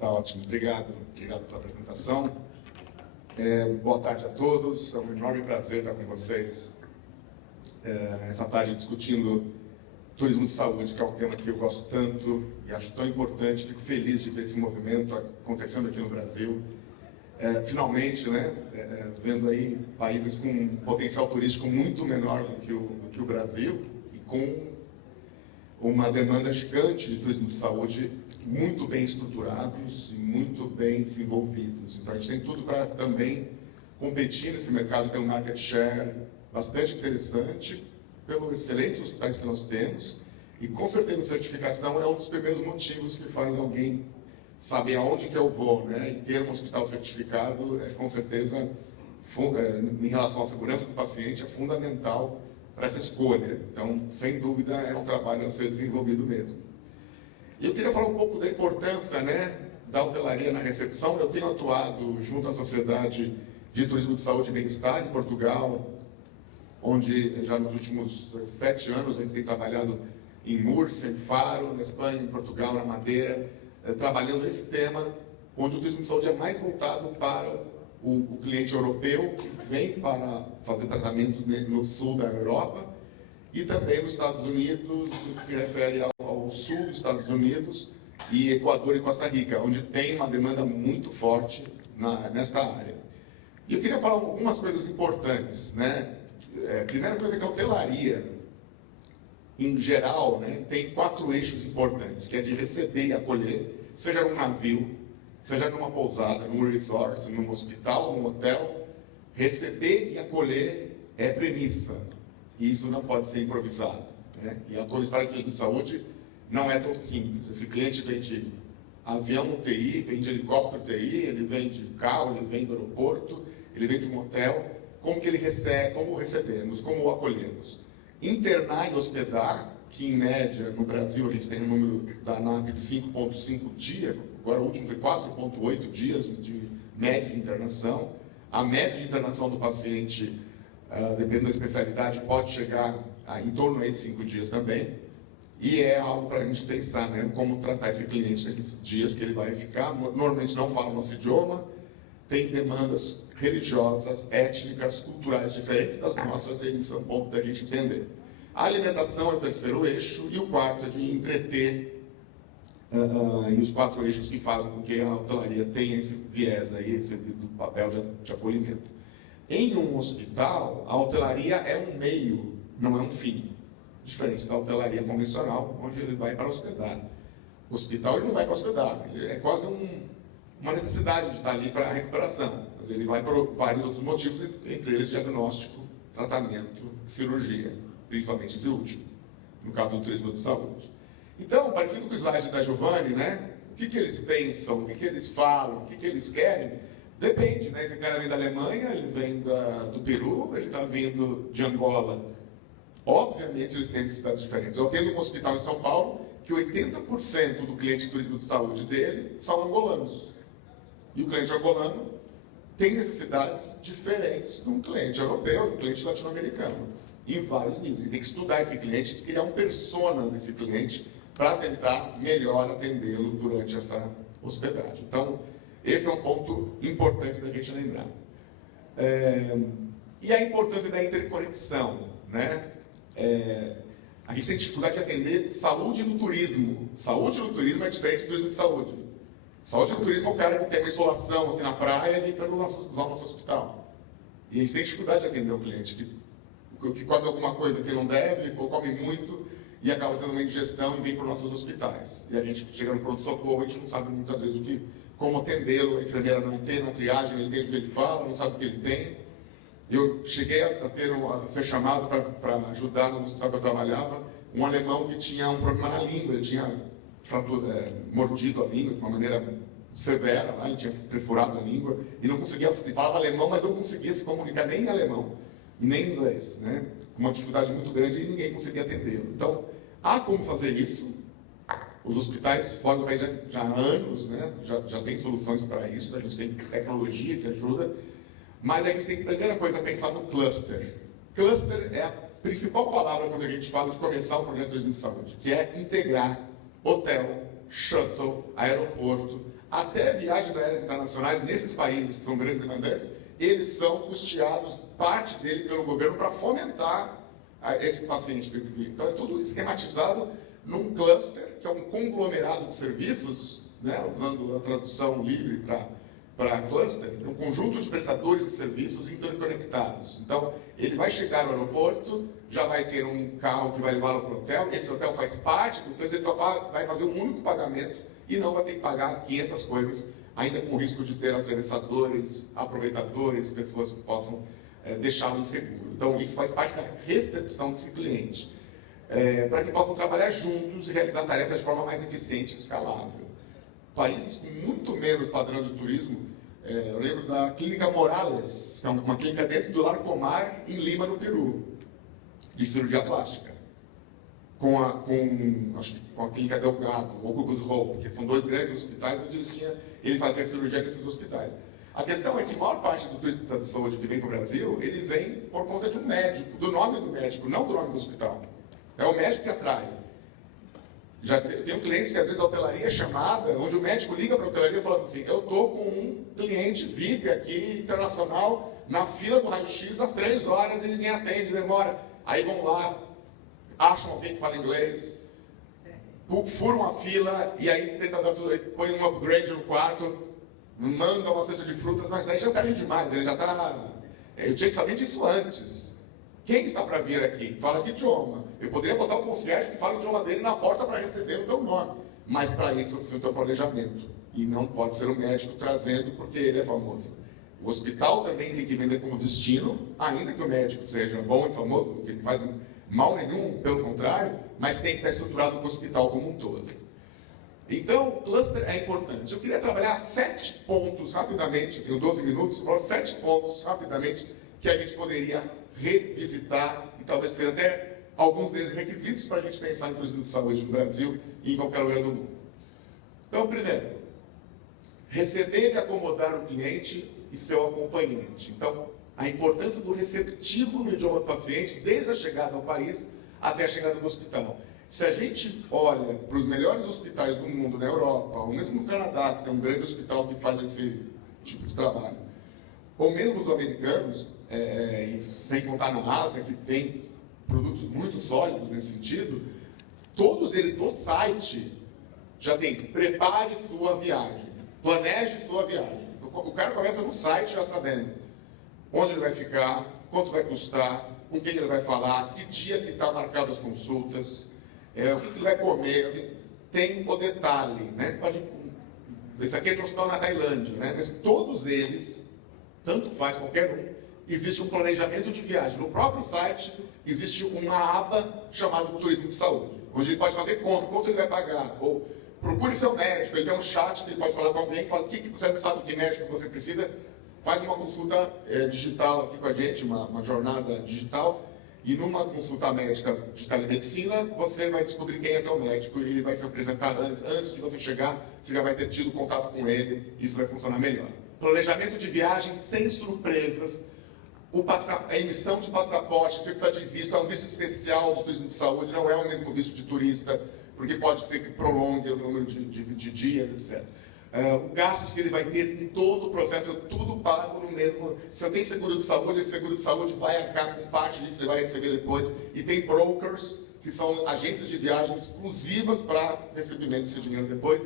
Tá ótimo, obrigado pela apresentação. Boa tarde a todos, é um enorme prazer estar com vocês essa tarde discutindo turismo de saúde, que é um tema que eu gosto tanto e acho tão importante. Fico feliz de ver esse movimento acontecendo aqui no Brasil. Finalmente, né, vendo aí países com um potencial turístico muito menor do que o Brasil e com uma demanda gigante de turismo de saúde, muito bem estruturados e muito bem desenvolvidos. Então a gente tem tudo para também competir nesse mercado, ter um market share bastante interessante, pelos excelentes hospitais que nós temos, e com certeza a certificação é um dos primeiros motivos que faz alguém saber aonde que eu vou, né? E ter um hospital certificado com certeza, em relação à segurança do paciente, é fundamental para essa escolha. Então, sem dúvida, é um trabalho a ser desenvolvido mesmo. E eu queria falar um pouco da importância, né, da hotelaria na recepção. Eu tenho atuado junto à Sociedade de Turismo de Saúde e Bem-Estar em Portugal, onde já nos últimos 7 anos a gente tem trabalhado em Múrcia, em Faro, na Espanha, em Portugal, na Madeira, trabalhando esse tema, onde o turismo de saúde é mais voltado para o cliente europeu, que vem para fazer tratamentos no sul da Europa, e também nos Estados Unidos, no que se refere ao sul dos Estados Unidos, e Equador e Costa Rica, onde tem uma demanda muito forte nesta área. E eu queria falar algumas coisas importantes, né? Primeira coisa é que a hotelaria, em geral, né, tem 4 eixos importantes, que é de receber e acolher, seja num navio, seja numa pousada, num resort, num hospital, num hotel. Receber e acolher é premissa, e isso não pode ser improvisado, né? E quando a gente fala de turismo de saúde, não é tão simples. Esse cliente vem de avião TI, vem de helicóptero TI, ele vem de carro, ele vem do aeroporto, ele vem de um hotel. Como que ele recebe, como o recebemos, como o acolhemos? Internar e hospedar, que em média no Brasil a gente tem um número da ANAP de 5,5 dias, agora o último foi 4,8 dias de média de internação. A média de internação do paciente, dependendo da especialidade, pode chegar em torno aí de 5 dias também. E é algo para a gente pensar, né, como tratar esse cliente nesses dias que ele vai ficar. Normalmente não fala o nosso idioma, tem demandas religiosas, étnicas, culturais diferentes das nossas, e isso é um ponto da gente entender. A alimentação é o 3º eixo, e o 4º é de entreter, e os 4 eixos que fazem com que a hotelaria tenha esse viés aí, esse do papel de acolhimento. Em um hospital, a hotelaria é um meio, não é um fim, diferente da hotelaria convencional, onde ele vai para hospedar. O hospital ele não vai para hospedar, ele é quase uma necessidade de estar ali para a recuperação, mas ele vai por vários outros motivos, entre eles diagnóstico, tratamento, cirurgia, principalmente esse último, no caso do turismo de saúde. Então, parecido com o slide da Giovanni, né? O que eles pensam, o que eles falam, o que eles querem, depende, né? Esse cara vem da Alemanha, ele vem do Peru, ele está vindo de Angola. Obviamente, eles têm necessidades diferentes. Eu atendo um hospital em São Paulo que 80% do cliente de turismo de saúde dele são angolanos. E o cliente angolano tem necessidades diferentes de um cliente europeu, de um cliente latino-americano, em vários níveis. E tem que estudar esse cliente, criar um persona desse cliente para tentar melhor atendê-lo durante essa hospedagem. Então, esse é um ponto importante da gente lembrar. E a importância da interconexão, né? A gente tem dificuldade de atender saúde no turismo. Saúde no turismo é diferente do turismo de saúde. Saúde no turismo é o cara que tem uma insolação aqui na praia e vem para usar o nosso hospital. E a gente tem dificuldade de atender o cliente que come alguma coisa que não deve, ou come muito, e acaba tendo uma indigestão e vem para os nossos hospitais. E a gente chega no pronto-socorro, a gente não sabe muitas vezes como atendê-lo, a enfermeira não entende, na triagem não entende o que ele fala, não sabe o que ele tem. Eu cheguei a ser chamado para ajudar no hospital que eu trabalhava, um alemão que tinha um problema na língua, ele tinha mordido a língua de uma maneira severa, ele tinha perfurado a língua, e não conseguia, ele falava alemão, mas não conseguia se comunicar nem em alemão, e nem em inglês, né? Com uma dificuldade muito grande, e ninguém conseguia atendê-lo. Então, há como fazer isso. Os hospitais fora do país já há anos, né? já tem soluções para isso, a gente tem tecnologia que ajuda, mas a gente tem que, primeira coisa, pensar no cluster. Cluster é a principal palavra quando a gente fala de começar um projeto de turismo de saúde, que é integrar hotel, shuttle, aeroporto, até viagens aéreas internacionais nesses países que são grandes demandantes, eles são custeados, parte dele, pelo governo, para fomentar esse paciente ter que vir. Então, é tudo esquematizado num cluster, que é um conglomerado de serviços, né, usando a tradução livre para cluster, um conjunto de prestadores de serviços interconectados. Então, ele vai chegar no aeroporto, já vai ter um carro que vai levá-lo para o hotel, esse hotel faz parte do cluster, ele só vai fazer um único pagamento e não vai ter que pagar 500 coisas, ainda com o risco de ter atravessadores, aproveitadores, pessoas que possam deixá-lo inseguro. Então, isso faz parte da recepção desse cliente, para que possam trabalhar juntos e realizar tarefas de forma mais eficiente e escalável. Países com muito menos padrão de turismo, eu lembro da Clínica Morales, que é uma clínica dentro do Larcomar, em Lima, no Peru, de cirurgia plástica, com a Clínica Delgado, ou Good Hope, que são dois grandes hospitais onde ele fazia cirurgia nesses hospitais. A questão é que a maior parte do turista de saúde que vem para o Brasil, ele vem por conta de um médico, do nome do médico, não do nome do hospital. É o médico que atrai. Já tenho clientes que às vezes a hotelaria é chamada, onde o médico liga para a hotelaria falando assim, eu estou com um cliente VIP aqui, internacional, na fila do raio-x há 3 horas e ninguém atende, demora. Aí vão lá, acham alguém que fala inglês, furam a fila e aí tenta dar tudo, põe um upgrade no quarto, manda uma cesta de frutas, mas aí já está demais, ele já está... Eu tinha que saber disso antes. Quem está para vir aqui? Fala que idioma. Eu poderia botar um concierge que fala o idioma dele na porta para receber o meu nome. Mas para isso eu preciso ter um planejamento. E não pode ser o médico trazendo porque ele é famoso. O hospital também tem que vender como destino, ainda que o médico seja bom e famoso, porque não faz mal nenhum, pelo contrário, mas tem que estar estruturado o hospital como um todo. Então, o cluster é importante. Eu queria trabalhar 7 pontos rapidamente, tenho 12 minutos, vou falar 7 pontos rapidamente que a gente poderia revisitar e talvez ter até alguns deles requisitos para a gente pensar em turismo de saúde no Brasil e em qualquer lugar do mundo. Então, primeiro, receber e acomodar o cliente e seu acompanhante. Então, a importância do receptivo no idioma do paciente, desde a chegada ao país até a chegada do hospital. Se a gente olha para os melhores hospitais do mundo na Europa, ou mesmo no Canadá, que tem um grande hospital que faz esse tipo de trabalho, ou mesmo os americanos, sem contar na Ásia, que tem produtos muito sólidos nesse sentido, todos eles no site já tem prepare sua viagem, planeje sua viagem. O cara começa no site já sabendo onde ele vai ficar, quanto vai custar, com quem ele vai falar, que dia que está marcado as consultas, o que ele vai comer, assim, tem o detalhe, né? Você pode, esse aqui é de um hospital na Tailândia, né? Mas todos eles, tanto faz qualquer um, existe um planejamento de viagem. No próprio site existe uma aba chamada Turismo de Saúde, onde ele pode fazer conta, quanto ele vai pagar, ou procure seu médico, ele tem um chat que ele pode falar com alguém que fala, que você não sabe que médico você precisa, faz uma consulta digital aqui com a gente, uma jornada digital, e numa consulta médica de telemedicina, você vai descobrir quem é teu médico e ele vai se apresentar antes de você chegar, você já vai ter tido contato com ele, isso vai funcionar melhor. Planejamento de viagem sem surpresas, a emissão de passaporte, você precisa de visto, é um visto especial de turismo de saúde, não é o mesmo visto de turista, porque pode ser que prolongue o número de dias, etc. Gastos que ele vai ter em todo o processo, tudo pago no mesmo... Se eu tenho seguro de saúde, esse seguro de saúde vai arcar com parte disso, ele vai receber depois. E tem brokers, que são agências de viagem exclusivas para recebimento desse dinheiro depois.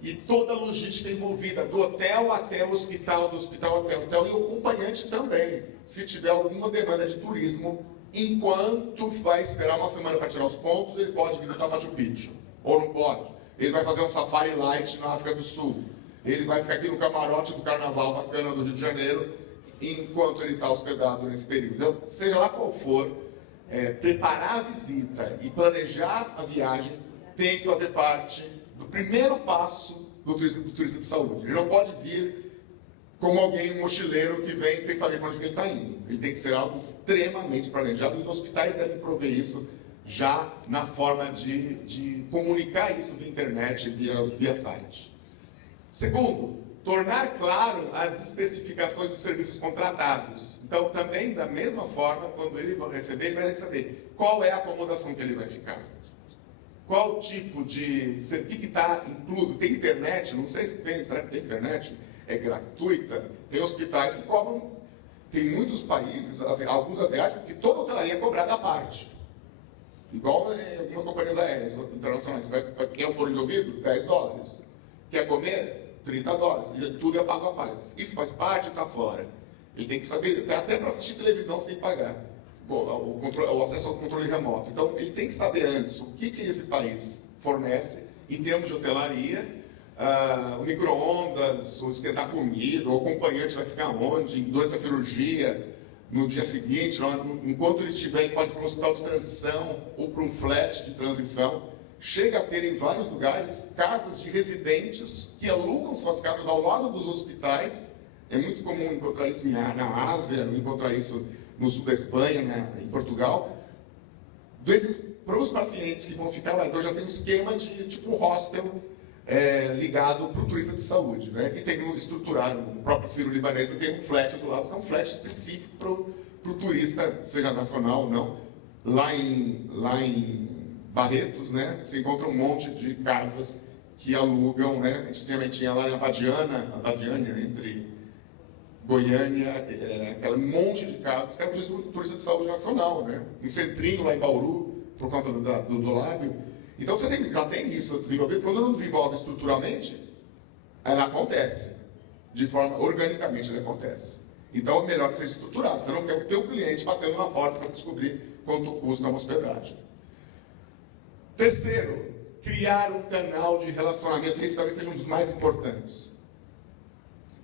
E toda a logística envolvida, do hotel até o hospital, do hospital até o hotel, e o acompanhante também, se tiver alguma demanda de turismo, enquanto vai esperar uma semana para tirar os pontos, ele pode visitar Machu Picchu, ou não pode. Ele vai fazer um safari light na África do Sul. Ele vai ficar aqui no camarote do carnaval bacana do Rio de Janeiro, enquanto ele está hospedado nesse período. Então, seja lá qual for, preparar a visita e planejar a viagem tem que fazer parte do primeiro passo do turismo de saúde. Ele não pode vir como alguém, um mochileiro que vem sem saber para onde ele está indo. Ele tem que ser algo extremamente planejado. Os hospitais devem prover isso já na forma de comunicar isso via internet, via site. Segundo, tornar claro as especificações dos serviços contratados. Então, também, da mesma forma, quando ele vai receber, ele vai saber qual é a acomodação que ele vai ficar. qual tipo de... O que está incluso? Tem internet? Não sei se tem, será que tem internet? É gratuita? Tem hospitais que cobram... Tem muitos países, alguns asiáticos, que toda hotelaria é cobrada à parte. Igual em algumas companhias aéreas internacionais. Quer um fone de ouvido? $10. Quer comer? $30. Tudo é pago à parte. Isso faz parte ou está fora? Ele tem que saber, até para assistir televisão você tem que pagar. O acesso ao controle remoto. Então, ele tem que saber antes o que esse país fornece em termos de hotelaria, o micro-ondas, o esquentar comida, o acompanhante vai ficar onde, durante a cirurgia, no dia seguinte, enquanto ele estiver, ele pode ir para um hospital de transição ou para um flat de transição. Chega a ter em vários lugares casas de residentes que alugam suas casas ao lado dos hospitais. É muito comum encontrar isso na Ásia, encontrar isso no sul da Espanha, né, em Portugal. Para os pacientes que vão ficar lá, então já tem um esquema de tipo hostel ligado para o turista de saúde, né? E tem estruturado, o próprio sírio-libanês tem um flat do lado, que é um flat específico para o turista, seja nacional ou não. Lá em Barretos, né, você encontra um monte de casas que alugam, né? A gente tinha lá em Abadiânia, entre Goiânia, aquele monte de casas, que era turista de saúde nacional, né? Um centrinho lá em Bauru, por conta do lábio. Então você já tem isso desenvolvido. Quando não desenvolve estruturalmente, ela acontece. De forma organicamente ela acontece. Então é melhor que seja estruturado. Você não quer o teu cliente batendo na porta para descobrir quanto custa uma hospedagem. Terceiro, criar um canal de relacionamento. Esse talvez seja um dos mais importantes.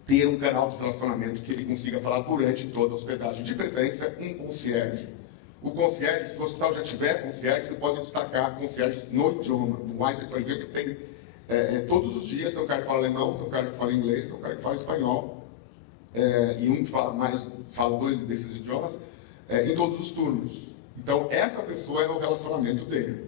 Ter um canal de relacionamento que ele consiga falar durante toda a hospedagem. De preferência, um concierge. O concierge, se o hospital já tiver concierge, você pode destacar concierge no idioma. No Einstein, por exemplo, tem todos os dias tem um cara que fala alemão, tem um cara que fala inglês, tem um cara que fala espanhol, e um que fala dois desses idiomas, em todos os turnos. Então, essa pessoa é o relacionamento dele.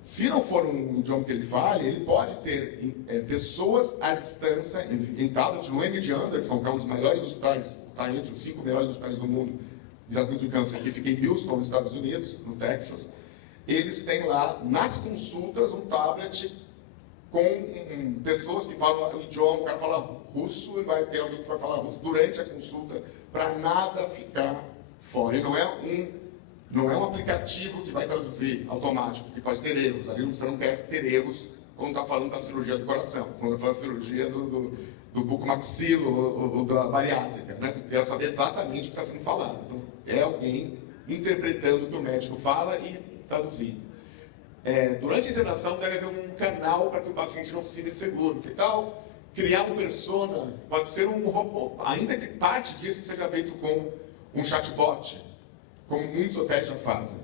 Se não for um idioma que ele fale, ele pode ter pessoas à distância, em tablet, no MD Anderson, que é um dos melhores hospitais, está entre os 5 melhores hospitais do mundo, de câncer, que fica em Houston, nos Estados Unidos, no Texas. Eles têm lá, nas consultas, um tablet com pessoas que falam o idioma. O cara fala russo e vai ter alguém que vai falar russo durante a consulta, para nada ficar fora. E não é um aplicativo que vai traduzir automático, que pode ter erros. Ali você não quer ter erros quando está falando da cirurgia do coração, quando está falando da cirurgia do bucomaxilo ou da bariátrica, né? Você quer saber exatamente o que está sendo falado. Então, é alguém interpretando o que o médico fala e traduzindo. Durante a internação deve haver um canal para que o paciente não se sinta inseguro. Que tal criar uma persona? Pode ser um robô, ainda que parte disso seja feito com um chatbot, como muitos hotéis já fazem.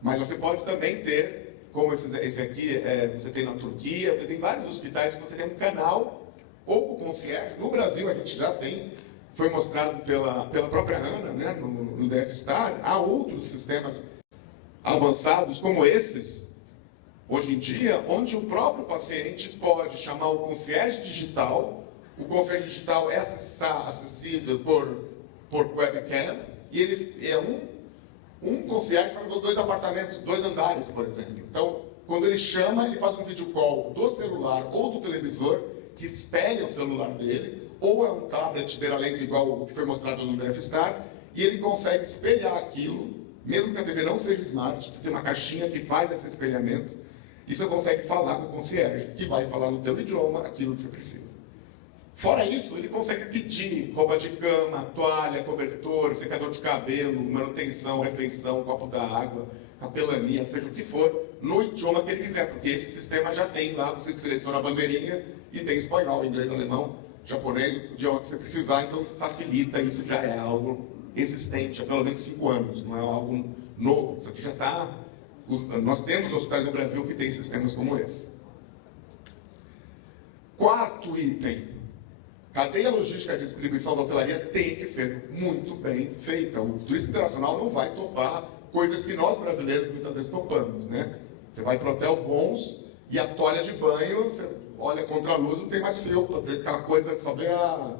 Mas você pode também ter, como esse aqui você tem na Turquia, você tem vários hospitais que você tem um canal ou o concierge. No Brasil a gente já tem, foi mostrado pela própria Ana, né, no DF-Star. Há outros sistemas avançados como esses, hoje em dia, onde o próprio paciente pode chamar o concierge digital. O concierge digital é acessível por webcam, e ele é um concierge para 2 apartamentos, 2 andares, por exemplo. Então, quando ele chama, ele faz um video call do celular ou do televisor, que espelha o celular dele, ou é um tablet beira-lento igual o que foi mostrado no DF-Star, e ele consegue espelhar aquilo, mesmo que a TV não seja smart, você tem uma caixinha que faz esse espelhamento, e você consegue falar com o concierge, que vai falar no teu idioma aquilo que você precisa. Fora isso, ele consegue pedir roupa de cama, toalha, cobertor, secador de cabelo, manutenção, refeição, copo d'água, capelania, seja o que for, no idioma que ele quiser, porque esse sistema já tem lá, você seleciona a bandeirinha e tem espanhol, inglês, alemão, japonês, o idioma que você precisar, então isso facilita, isso já é algo existente há pelo menos 5 anos, não é algo novo. Isso aqui já está... Nós temos hospitais no Brasil que têm sistemas como esse. Quarto item. Cadeia logística de distribuição da hotelaria tem que ser muito bem feita. O turista internacional não vai topar coisas que nós brasileiros muitas vezes topamos, né? Você vai para o hotel bons e a toalha de banho, você olha contra a luz, não tem mais fio, tem aquela coisa que só vê a...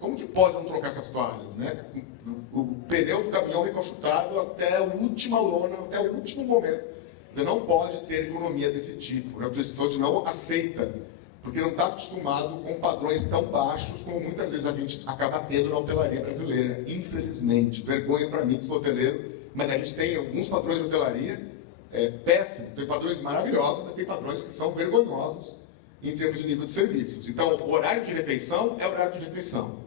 Como que pode não trocar essas toalhas, né? O pneu do caminhão recalchutado até a última lona, até o último momento. Você não pode ter economia desse tipo. O turismo de saúde não aceita, porque não está acostumado com padrões tão baixos como muitas vezes a gente acaba tendo na hotelaria brasileira. Infelizmente, vergonha para mim que sou hoteleiro, mas a gente tem alguns padrões de hotelaria péssimos. Tem padrões maravilhosos, mas tem padrões que são vergonhosos em termos de nível de serviços. Então, o horário de refeição é horário de refeição.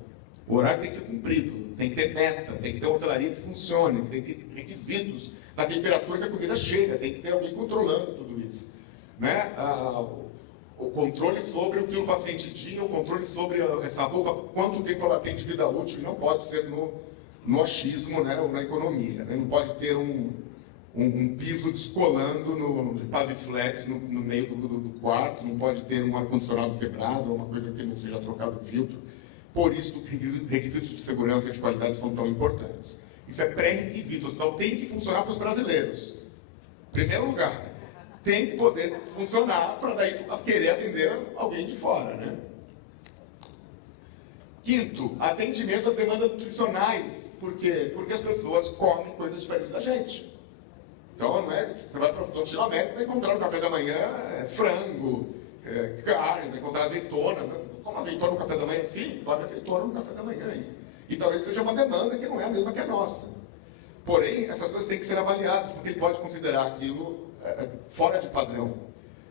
O horário tem que ser cumprido, tem que ter meta, tem que ter uma hotelaria que funcione, tem que ter requisitos da temperatura que a comida chega, tem que ter alguém controlando tudo isso. Né? O controle sobre o que o paciente tinha, o controle sobre essa roupa, quanto tempo ela tem de vida útil, não pode ser no achismo, né, ou na economia. Né? Não pode ter um piso descolando de paviflex no meio do quarto, não pode ter um ar-condicionado quebrado, uma coisa que não seja trocado o filtro. Por isso, requisitos de segurança e de qualidade são tão importantes. Isso é pré-requisito, então tem que funcionar para os brasileiros. Em primeiro lugar, tem que poder funcionar para daí querer atender alguém de fora, né? Quinto, atendimento às demandas nutricionais. Por quê? Porque as pessoas comem coisas diferentes da gente. Então, não é, você vai para o continente, vai encontrar no café da manhã frango, carne, vai encontrar azeitona. Como azeitona no café da manhã? Sim, come azeitona no café da manhã. E talvez seja uma demanda que não é a mesma que a nossa. Porém, essas coisas têm que ser avaliadas, porque ele pode considerar aquilo fora de padrão.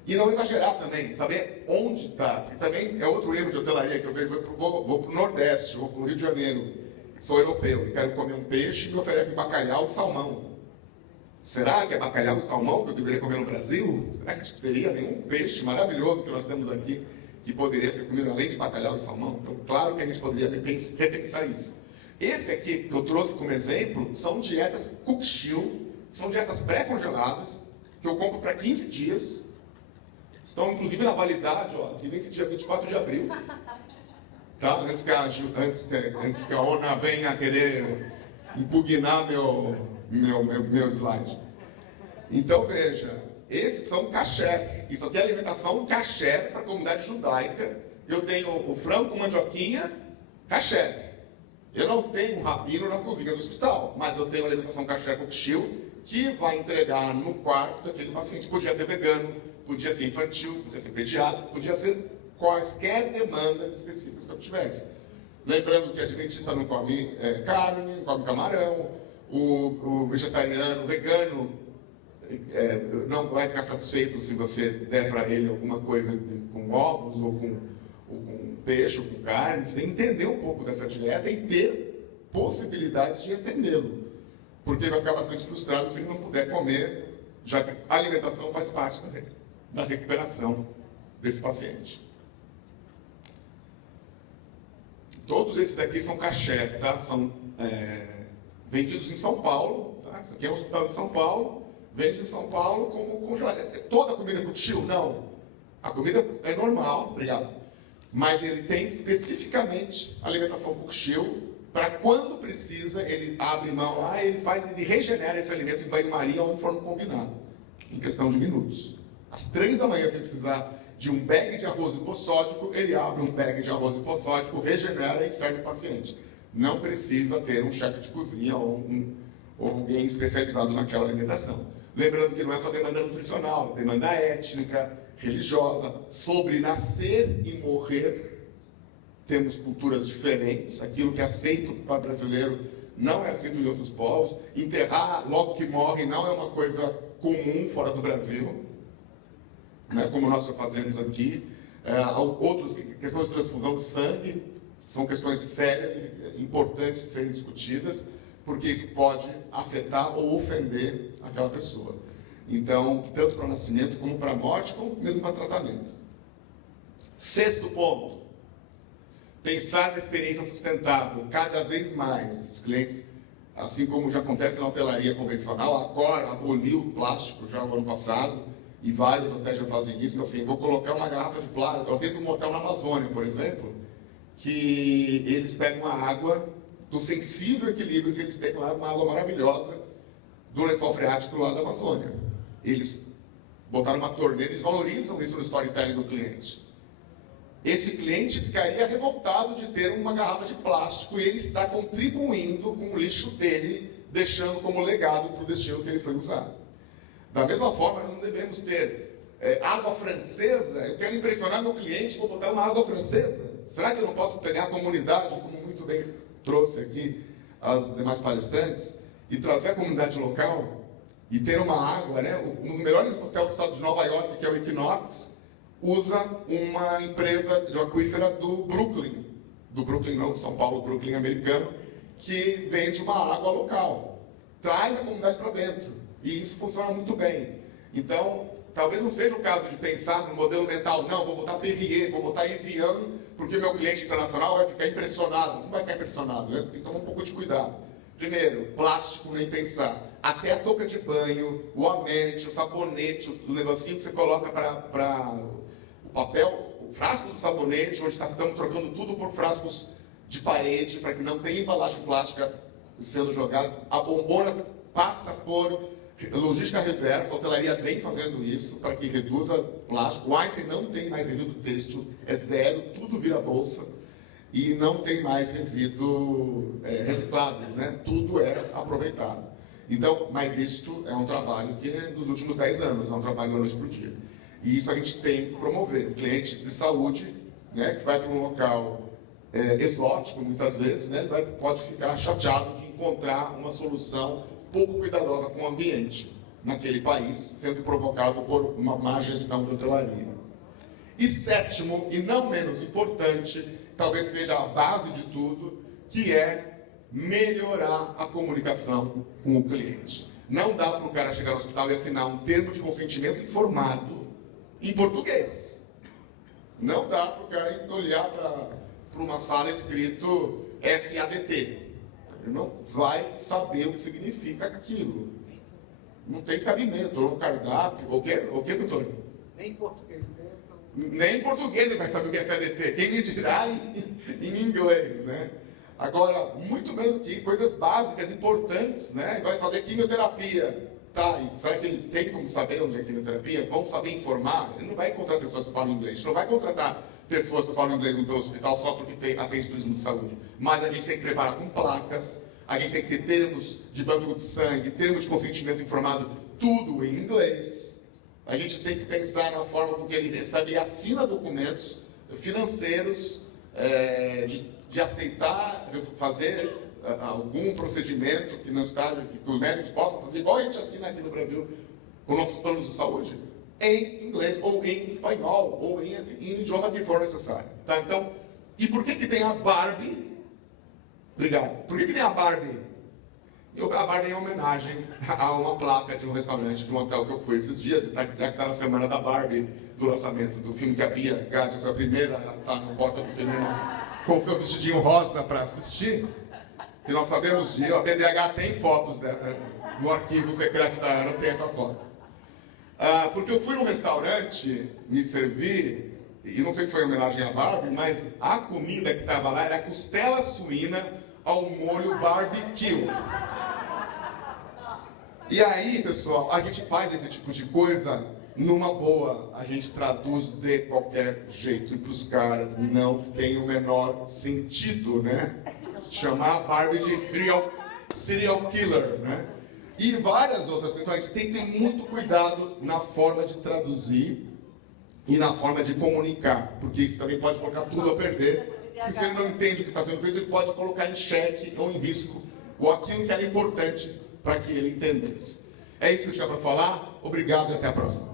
E não exagerar também, saber onde está. E também é outro erro de hotelaria que eu vejo. Vou para o Nordeste, vou para o Rio de Janeiro, sou europeu e quero comer um peixe e me oferecem bacalhau e salmão. Será que é bacalhau e salmão que eu deveria comer no Brasil? Será que a gente teria nenhum peixe maravilhoso que nós temos aqui que poderia ser comido além de bacalhau e salmão? Então, claro que a gente poderia repensar isso. Esse aqui que eu trouxe como exemplo são dietas cook-chill, são dietas pré-congeladas, que eu compro para 15 dias. Estão, inclusive, na validade, ó, que vence dia 24 de abril. Tá? Antes que a ONU venha querer impugnar meu slide. Então, veja, esses são kasher. Isso aqui é alimentação kasher para a comunidade judaica. Eu tenho o frango com mandioquinha, kasher. Eu não tenho um rabino na cozinha do hospital, mas eu tenho alimentação kasher cook-chill que vai entregar no quarto daquele paciente. Podia ser vegano, podia ser infantil, podia ser pediátrico, podia ser quaisquer demandas específicas que eu tivesse. Lembrando que a adventista não come carne, não come camarão, o vegetariano, o vegano não vai ficar satisfeito se você der para ele alguma coisa com ovos ou com peixe ou com carne. Você tem que entender um pouco dessa dieta e ter possibilidades de entendê-lo. Porque ele vai ficar bastante frustrado se ele não puder comer, já que a alimentação faz parte da recuperação desse paciente. Todos esses aqui são kasher, tá? São vendidos em São Paulo. Tá? Isso aqui é um hospital de São Paulo. Vende em São Paulo como congelado. Toda a comida é cook-chill? Não. A comida é normal, obrigado. Mas ele tem especificamente alimentação cook-chill para quando precisa, ele abre mão lá, ele regenera esse alimento em banho-maria ou em forno combinado, em questão de minutos. Às 3 da manhã, se ele precisar de um bag de arroz hipossódico, ele abre um bag de arroz hipossódico, regenera e serve o paciente. Não precisa ter um chefe de cozinha ou alguém especializado naquela alimentação. Lembrando que não é só demanda nutricional, demanda étnica, religiosa, sobre nascer e morrer. Temos culturas diferentes, aquilo que é aceito para o brasileiro não é aceito em outros povos. Enterrar logo que morre não é uma coisa comum fora do Brasil, né, como nós fazemos aqui. Outros, questões de transfusão de sangue, são questões sérias e importantes de serem discutidas, porque isso pode afetar ou ofender aquela pessoa. Então, tanto para o nascimento como para a morte, como mesmo para tratamento. Sexto ponto. Pensar na experiência sustentável, cada vez mais. Esses clientes, assim como já acontece na hotelaria convencional, agora aboliu o plástico já no ano passado, e vários hotéis já fazem isso. Então, assim, vou colocar uma garrafa de plástico. Eu tenho um motel na Amazônia, por exemplo, que eles pegam a água do sensível equilíbrio que eles têm lá, uma água maravilhosa do lençol freático lá da Amazônia. Eles botaram uma torneira, eles valorizam isso no storytelling do cliente. Esse cliente ficaria revoltado de ter uma garrafa de plástico e ele está contribuindo com o lixo dele, deixando como legado para o destino que ele foi usar. Da mesma forma, não devemos ter água francesa. Eu quero impressionar meu cliente, vou botar uma água francesa. Será que eu não posso pegar a comunidade, como muito bem trouxe aqui as demais palestrantes, e trazer a comunidade local e ter uma água, né? Um dos melhores hotéis do estado de Nova York, que é o Equinox, usa uma empresa de aquífera do Brooklyn não, de São Paulo, Brooklyn americano, que vende uma água local. Traz a comunidade para dentro. E isso funciona muito bem. Então, talvez não seja o caso de pensar no modelo mental, não, vou botar Perrier, vou botar Evian, porque meu cliente internacional vai ficar impressionado. Não vai ficar impressionado, né? Tem que tomar um pouco de cuidado. Primeiro, plástico, nem pensar. Até a touca de banho, o amenity, o sabonete, o negocinho que você coloca para o papel, o frasco do sabonete, hoje estamos trocando tudo por frascos de parede, para que não tenha embalagem plástica sendo jogada. A bombona passa por logística reversa, a hotelaria vem fazendo isso para que reduza plástico. O Einstein não tem mais resíduo têxtil, é zero, tudo vira bolsa. E não tem mais resíduo reciclável, né? Tudo é aproveitado. Então, mas isso é um trabalho que é dos últimos 10 anos, não é um trabalho da noite para o dia. E isso a gente tem que promover. O cliente de saúde, né, que vai para um local exótico, muitas vezes, né, pode ficar chateado de encontrar uma solução pouco cuidadosa com o ambiente naquele país, sendo provocado por uma má gestão de hotelaria. E sétimo, e não menos importante, talvez seja a base de tudo, que é melhorar a comunicação com o cliente. Não dá para o cara chegar no hospital e assinar um termo de consentimento informado em português. Não dá para o cara olhar para uma sala escrito SADT. Ele não vai saber o que significa aquilo. Não tem cabimento, ou cardápio, ou o que, doutor? Nem em português. Nem em português ele vai saber o que é SADT. Quem me dirá em inglês, né? Agora, muito menos que coisas básicas, importantes, né? Vai fazer quimioterapia. Tá, e será que ele tem como saber onde é quimioterapia? Vão saber informar? Ele não vai encontrar pessoas que falam inglês. Não vai contratar pessoas que falam inglês no hospital só porque atende turismo de saúde. Mas a gente tem que preparar com placas, a gente tem que ter termos de banco de sangue, termos de consentimento informado, tudo em inglês. A gente tem que pensar na forma com que ele recebe e assina documentos financeiros, de aceitar, fazer algum procedimento que não está, que os médicos possam fazer, igual a gente assina aqui no Brasil com nossos planos de saúde, em inglês, ou em espanhol, ou em idioma que for necessário. Tá? Então, e por que tem a Barbie? Obrigado. Por que tem a Barbie? A Barbie é em homenagem a uma placa de um restaurante, de um hotel que eu fui esses dias, já que está na semana da Barbie, do lançamento do filme que a Bia Gatti foi a primeira a estar na porta do cinema com seu vestidinho rosa para assistir. Que nós sabemos a BDH tem fotos no arquivo secreto da Ana, tem essa foto. Porque eu fui num restaurante me servir, e não sei se foi em homenagem à Barbie, mas a comida que estava lá era costela suína ao molho barbecue. E aí, pessoal, a gente faz esse tipo de coisa numa boa, a gente traduz de qualquer jeito, e para os caras não tem o menor sentido, né? Chamar a Barbie de serial killer, né? E várias outras coisas. Então a gente tem que ter muito cuidado na forma de traduzir e na forma de comunicar, porque isso também pode colocar tudo a perder, porque se ele não entende o que está sendo feito, ele pode colocar em xeque ou em risco ou aquilo que era importante para que ele entendesse. É isso que eu tinha para falar. Obrigado e até a próxima.